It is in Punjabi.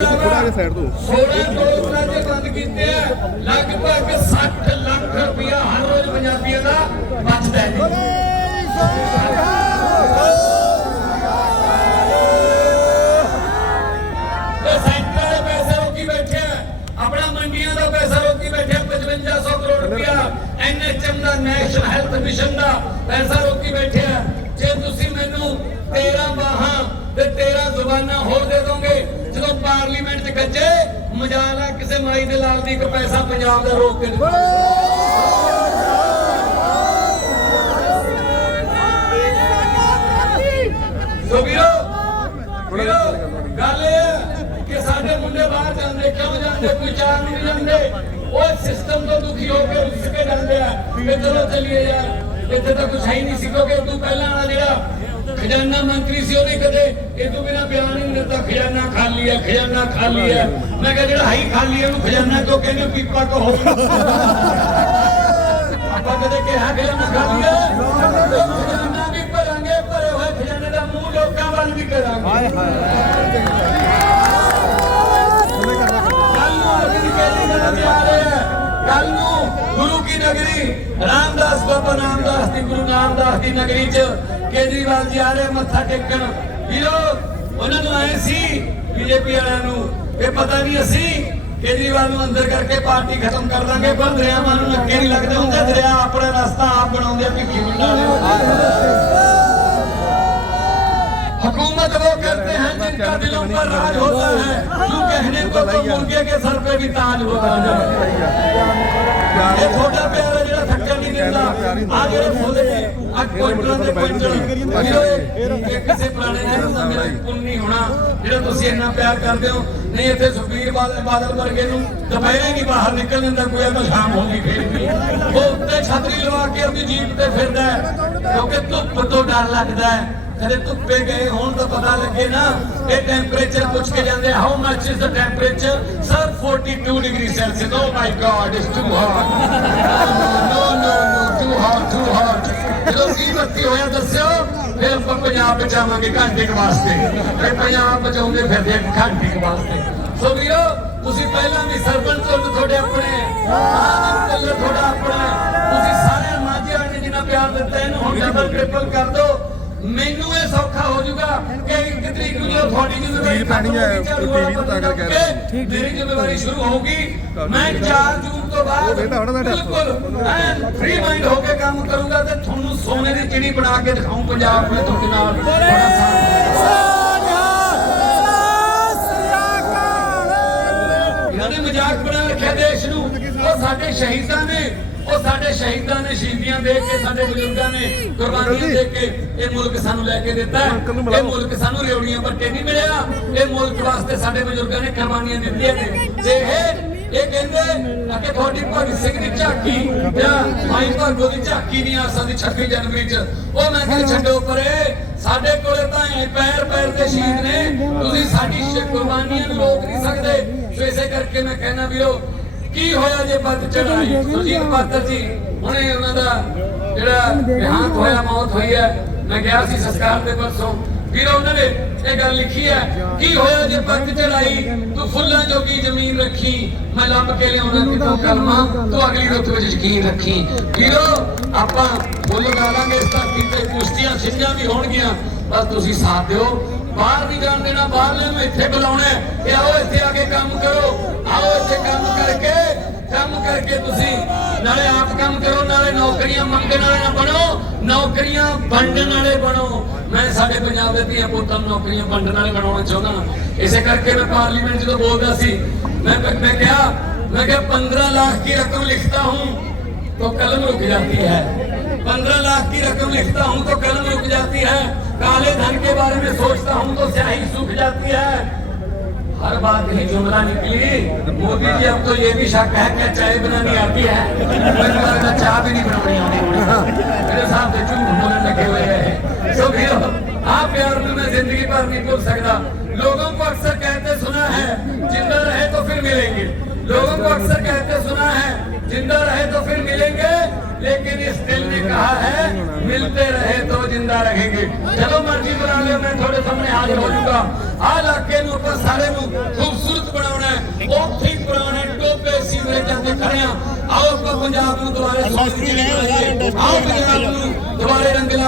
ਥੋੜਾ ਜਿਹਾ ਸਾਈਡ ਤੋਂ। 16 ਕਰੋੜ ਰਾਜੇ ਬੰਦ ਕੀਤੇ ਆ ਲਗਭਗ 60 ਲੱਖ ਰੁਪਇਆ ਹਰ ਰੋਜ਼ ਪੰਜਾਬੀਆਂ ਦਾ ਬਚਦਾ ਹੈ। ਜੀ ਤੇ ਸੈਂਟਰ ਵਾਲੇ ਪੈਸੇ ਰੋਕੀ ਬੈਠੇ ਆ, ਆਪਣਾ ਮੰਡੀਆਂ ਦਾ ਪੈਸਾ ਰੋਕੀ ਬੈਠੇ ਆ 5500 ਕਰੋੜ ਰੁਪਇਆ। ਐਨਐਚਐਮ ਦਾ, ਨੈਸ਼ਨਲ ਹੈਲਥ ਮਿਸ਼ਨ ਦਾ ਪੈਸਾ ਰੋਕੀ ਬੈਠੇ ਆ। ਜੇ ਤੁਸੀਂ ਮੈਨੂੰ 13 ਬਾਹਾਂ ਤੇ 13 ਜ਼ੁਬਾਨਾਂ ਹੋਰ ਦੇ ਦੋਗੇ ਪਾਰਲੀਮੈਂਟ 'ਚ ਗੱਜੇ ਮਜਾਲ ਆ ਕਿਸੇ ਮਾਈ ਦੇ ਲਾਲ ਦੀ ਇੱਕ ਪੈਸਾ ਪੰਜਾਬ ਦਾ ਰੋਕ ਕੇ। ਸੋ ਵੀਰੋ ਵੀਰੋ ਗੱਲ ਇਹ ਕਿ ਸਾਡੇ ਮੁੰਡੇ ਬਾਹਰ ਜਾਂਦੇ ਕਿਉਂ ਜਾਂਦੇ ਕੋਈ ਚਾਰ ਨਹੀਂ ਜਾਂਦੇ ਉਹ ਸਿਸਟਮ ਤੋਂ ਦੁਖੀ ਹੋ ਕੇ ਰੁੱਸ ਕੇ ਜਾਂਦੇ ਆ ਕਿ ਚਲੋ ਚੱਲੀਏ ਯਾਰ ਇੱਥੇ ਤਾਂ ਕੁਝ ਹੈ ਹੀ ਨਹੀਂ ਸੀ ਕਿਉਂਕਿ ਤੂੰ ਪਹਿਲਾਂ ਵਾਲਾ ਜਿਹੜਾ ਖਜ਼ਾਨਾ ਮੰਤਰੀ ਸੀ ਉਹਨੇ ਕਦੇ ਇਹ ਤੋਂ ਬਿਨਾ ਬਿਆਨ ਦਿੱਤਾ ਖਜ਼ਾਨਾ ਖਾਲੀ ਹੈ ਖਜ਼ਾਨਾ ਖਾਲੀ ਹੈ ਮੈਂ ਕਿਹਾ ਜਿਹੜਾ ਹੈ ਹੀ ਖਾਲੀ ਹੈ ਉਹਨੂੰ ਖਜ਼ਾਨਾ ਕਿਉਂ ਕਹਿੰਦੇ? ਪੀਪਾ ਕਹੋ ਆਪਾਂ ਕਦੇ ਕਿਹਾ ਖਜ਼ਾਨਾ ਖਾਲੀ ਹੈ ਖਜ਼ਾਨਾ ਵੀ ਭਰਾਂਗੇ ਭਰੇ ਹੋਏ ਖਜ਼ਾਨੇ ਦਾ ਮੂੰਹ ਲੋਕਾਂ ਵੱਲ ਵੀ ਕਰਾਂਗੇ। ਕੱਲ ਨੂੰ ਅਗਲੀ ਕੇਲੀ ਨਜ਼ਰ ਆ ਰਹੇ ਹੈ। ਕੱਲ ਨੂੰ ਗੁਰੂ ਕੀ ਨਗਰੀ ਰਾਮਦਾਸ ਬਾਬਾ ਨਾਮਦਾਸ ਦੀ ਗੁਰੂ ਨਾਮਦਾਸ ਦੀ ਨਗਰੀ ਚ ਕੇਜਰੀਵਾਲ ਜੀ ਆ ਰਹੇ ਮੱਥਾ ਟੇਕਣ। ਵੀਰੋ ਉਹਨਾਂ ਨੂੰ ਆਏ ਸੀ ਬੀਜੇਪੀ ਵਾਲਿਆਂ ਨੂੰ ਇਹ ਪਤਾ ਨਹੀਂ ਅਸੀਂ ਕੇਜਰੀਵਾਲ ਨੂੰ ਅੰਦਰ ਕਰਕੇ ਪਾਰਟੀ ਖਤਮ ਕਰ ਦਾਂਗੇ ਪਰ ਦਰਿਆਵਾਂ ਨੂੰ ਨੱਕੇ ਨਹੀਂ ਲੱਗਦੇ ਹੁੰਦੇ ਦਰਿਆ ਆਪਣਾ ਰਸਤਾ ਆਪ ਬਣਾਉਂਦੇ ਆ ਭਿੱਖੀ ਮੁੰਡਾ हुकूमत वो करते हैं जिनका दिलों पर राज होता है यूं कहने को तो मुर्गे के सर पे भी ताज होता है ਇਹ ਛੋਟਾ ਪਿਆਰਾ ਜਿਹੜਾ ਥੱਕਣ ਨਹੀਂ ਦਿੰਦਾ ਆ ਜਿਹੜੇ ਫੁੱਲ ਨੇ ਆ ਕੁਇੰਟਲਾਂ ਦੇ ਕੁਇੰਟਲ ਵੀਰੋ ਇਹ ਕਿਸੇ ਪੁਰਾਣੇ ਜਨਮ ਦਾ ਮੇਰਾ ਪੁੰਨ ਨਹੀਂ ਹੋਣਾ ਜਿਹੜਾ ਤੁਸੀਂ ਇੰਨਾ ਪਿਆਰ ਕਰਦੇ ਹੋ ਨਹੀਂ ਇੱਥੇ ਸੁਖਬੀਰ ਬਾਦਲ ਵਰਗੇ ਨੂੰ ਦੁਪਹਿਰੇ ਨਹੀਂ ਬਾਹਰ ਨਿਕਲ ਦਿੰਦਾ ਕੋਈ ਆ ਤਾਂ ਸ਼ਾਮ ਹੋ ਗਈ ਫੇਰ ਵੀ ਉਹ ਉੱਤੇ ਛਤਰੀ ਲਵਾ ਕੇ ਆਪਣੀ ਜੀਪ ਤੇ ਫਿਰਦਾ ਹੈ ਕਿਉਂਕਿ ਧੁੱਪ ਤੋਂ ਡਰ ਲੱਗਦਾ ਹੈ ਕਦੇ ਧੁੱਪੇ ਗਏ ਹੋਣ ਤਾਂ ਪਤਾ ਲੱਗੇ ਨਾ ਇਹ ਟੈਂਪਰੇਚਰ ਪੁੱਛ ਕੇ ਜਾਂਦੇ how much is the temperature sir 42 degree Celsius oh my God it's too hot no no no too hot too ਜਦੋਂ ਕੀ ਬੱਤੀ ਹੋਇਆ ਦੱਸਿਓ, ਫਿਰ ਆਪਾਂ ਪੰਜਾਬ ਬਚਾਵਾਂਗੇ ਘੰਟੇ ਕੁ ਵਾਸਤੇ। ਇਹ ਪੰਜਾਬ ਬਚਾਉਂਦੇ ਫਿਰਦੇ ਘੰਟੇ ਕੁ ਵਾਸਤੇ। ਸੋ ਵੀਰੋ, ਤੁਸੀਂ ਪਹਿਲਾਂ ਵੀ ਸਰਪੰਚ ਤੋਂ ਤੁਹਾਡੇ ਆਪਣੇ ਆਹ ਕੱਲਰ ਤੁਹਾਡਾ ਆਪਣਾ ਤੁਸੀਂ ਸਾਰੇ ਮਾਝਿਆਂ ਨੇ ਜਿੰਨਾ ਪਿਆਰ ਦਿੱਤਾ, ਇਹਨੂੰ ਹੁਣ ਡਬਲ ਟ੍ਰਿਪਲ ਕਰ ਦਿਓ। ਮੈਨੂੰ ਇਹ ਸੌਖਾ ਹੋ ਜਾਊਗਾ ਕਿ ਇੱਕ ਤਰੀਕ ਨੂੰ ਜਦੋਂ ਤੁਹਾਡੀ ਜ਼ਿੰਮੇਵਾਰੀ ਪੈਣੀ ਹੈ, ਕੋਈ TV ਤਾਂ ਕਰਕੇ। ਠੀਕ ਮੇਰੀ ਜ਼ਿੰਮੇਵਾਰੀ ਸ਼ੁਰੂ ਹੋਊਗੀ। ਮੈਂ 4 ਜੂਨ ਤੋਂ ਬਾਅਦ। ਬਿਲਕੁਲ ਐਨ ਫ੍ਰੀ ਮਾਈਂਡ ਹੋ ਕੇ ਕੰਮ ਕਰੂੰਗਾ ਤੇ ਤੁਹਾਨੂੰ ਸੋਨੇ ਦੀ ਚਿੜੀ ਬਣਾ ਕੇ ਦਿਖਾਉਂ ਪੰਜਾਬ ਵਿੱਚ ਤੁਹਾਡੇ ਨਾਲ। ਇਹਨਾਂ ਨੇ ਮਜ਼ਾਕ ਬਣਾ ਰੱਖਿਆ ਦੇਸ਼ ਨੂੰ। ਉਹ ਸਾਡੇ ਸ਼ਹੀਦਾਂ ਨੇ। ਉਹ ਸਾਡੇ ਸ਼ਹੀਦਾਂ ਨੇ ਸ਼ਹੀਦੀਆਂ ਦੇ ਕੇ ਸਾਡੇ ਬਜ਼ੁਰਗਾਂ ਨੇ ਕੁਰਬਾਨੀਆਂ ਦੇ ਕੇ ਇਹ ਮੁਲਕ ਸਾਨੂੰ ਲੈ ਕੇ ਦਿੱਤਾ। ਇਹ ਮੁਲਕ ਸਾਨੂੰ ਰਿਉੜੀਆਂ ਭੱਟੇ ਨਹੀਂ ਮਿਲਿਆ। ਇਹ ਮੁਲਕ ਵਾਸਤੇ ਸਾਡੇ ਬਜ਼ੁਰਗਾਂ ਨੇ ਕੁਰਬਾਨੀਆਂ ਦਿੱਤੀਆਂ ਨੇ। ਤੇ ਇਹ ਇਹ ਕਹਿੰਦੇ ਕਿ ਤੁਹਾਡੀ ਭਗਤ ਸਿੰਘ ਦੀ ਝਾਕੀ ਜਾਂ ਮਾਈ ਭਾਗੋ ਦੀ ਝਾਕੀ ਨਹੀਂ ਆ ਸਕਦੀ 26 ਜਨਵਰੀ ਚ। ਉਹ ਮੈਂ ਕਿਹਾ ਛੱਡੋ ਪਰੇ। ਸਾਡੇ ਕੋਲੇ ਤਾਂ ਇਹ ਪੈਰ ਪੈਰ ਦੇ ਸ਼ਹੀਦ ਨੇ। ਤੁਸੀਂ ਸਾਡੀ ਕੁਰਬਾਨੀਆਂ ਨੂੰ ਰੋਕ ਨਹੀਂ ਸਕਦੇ। ਸੋ ਇਸੇ ਕਰਕੇ ਮੈਂ ਕਹਿਣਾ ਵੀਰੋ ਕੀ ਹੋਇਆ ਜੇ ਪੱਤ ਚੜਾਈ ਸੁਜੀਤ ਪਾਤਰ ਜੀ ਹੁਣੇ ਉਹਨਾਂ ਦਾ ਜਿਹੜਾ ਦੇਹਾਂਤ ਹੋਇਆ ਮੌਤ ਹੋਈ ਹੈ। ਮੈਂ ਗਿਆ ਸੀ ਸੰਸਕਾਰ ਦੇ ਪਰਸੋਂ। ਵੀਰੋ ਉਹਨਾਂ ਨੇ ਇਹ ਗੱਲ ਲਿਖੀ ਹੈ। ਕੀ ਹੋਇਆ ਜੇ ਪੱਤ ਚੜਾਈ ਤੂੰ ਫੁੱਲਾਂ ਜੋਗੀ ਜ਼ਮੀਨ ਰੱਖੀ। ਮੈਂ ਲੱਭ ਕੇ ਲਿਆਉਣਾ ਕਿਤੋਂ ਕਲਮਾ ਤੂੰ ਅਗਲੀ ਰੁੱਤ ਵਿੱਚ ਯਕੀਨ ਰੱਖੀ। ਵੀਰੋ ਆਪਾਂ ਫੁੱਲ ਗਾਲਾਂਗੇ ਇਸ ਧਰਤੀ ਤੇ। ਕੁਸ਼ਤੀਆਂ ਸਿੰਘਾਂ ਵੀ ਹੋਣਗੀਆਂ। ਬਸ ਤੁਸੀਂ ਸਾਥ ਦਿਓ। ਬਾਹਰ ਨਹੀਂ ਜਾਣ ਦੇਣਾ ਬਾਹਰਲੇ ਨੂੰ ਇੱਥੇ ਬੁਲਾਉਣਾ ਹੈ। ਕਿ ਆਓ ਇੱਥੇ ਆ ਕੇ ਕੰਮ ਕਰੋ। ਆਓ ਕੰਮ ਕਰਕੇ ਤੁਸੀਂ ਨਾਲੇ ਆਪ ਕੰਮ ਕਰੋ ਨਾਲੇ ਨੌਕਰੀਆਂ ਮੰਗਣ ਵਾਲੇ ਨਾ ਬਣੋ ਨੌਕਰੀਆਂ ਵੰਡਣ ਵਾਲੇ ਬਣੋ ਮੈਂ ਸਾਡੇ ਪੰਜਾਬ ਦੇ ਧੀਆਂ ਪੁੱਤਾਂ ਨੂੰ ਨੌਕਰੀਆਂ ਵੰਡਣ ਵਾਲੇ ਬਣਾਉਣਾ ਚਾਹੁੰਦਾ ਹਾਂ ਇਸੇ ਕਰਕੇ ਮੈਂ ਪਾਰਲੀਮੈਂਟ ਜਦੋਂ ਬੋਲਦਾ ਸੀ ਮੈਂ ਮੈਂ ਕਿਹਾ मैं क्या पंद्रह लाख की रकम लिखता हूँ तो कलम रुक जाती है पंद्रह लाख की रकम लिखता हूँ तो कलम रुक जाती है काले धन के बारे में सोचता हूँ तो स्याही सूख जाती है हर बात ही जुमला निकली। मोदी जी, अब तो ये भी शक है कि चाय बनानी आती है। बारे चाय भी नहीं बनानी आती। मेरे साथ तो झूठ बोलने लगे हुए हैं। सो भी आप प्यार में मैं ज़िंदगी भर नहीं भूल सकता। लोगों को अक्सर कहते सुना है, ज़िंदा रहे तो फिर मिलेंगे। लोगों को अक्सर कहते सुना है, ज़िंदा रहे तो फिर लेकिन इस दिल ने कहा है मिलते रहे तो जिंदा रहेंगे चलो मर्जी बना ले मैं थोड़े सामने हाजिर हो जाऊंगा आ इलाके ऊपर सारे खूबसूरत बनाना है और ठीक बनाना है टोपे सीवरे जाते खड़े आओ पंजाब को दोबारा आओ पंजाब को दोबारा रंगला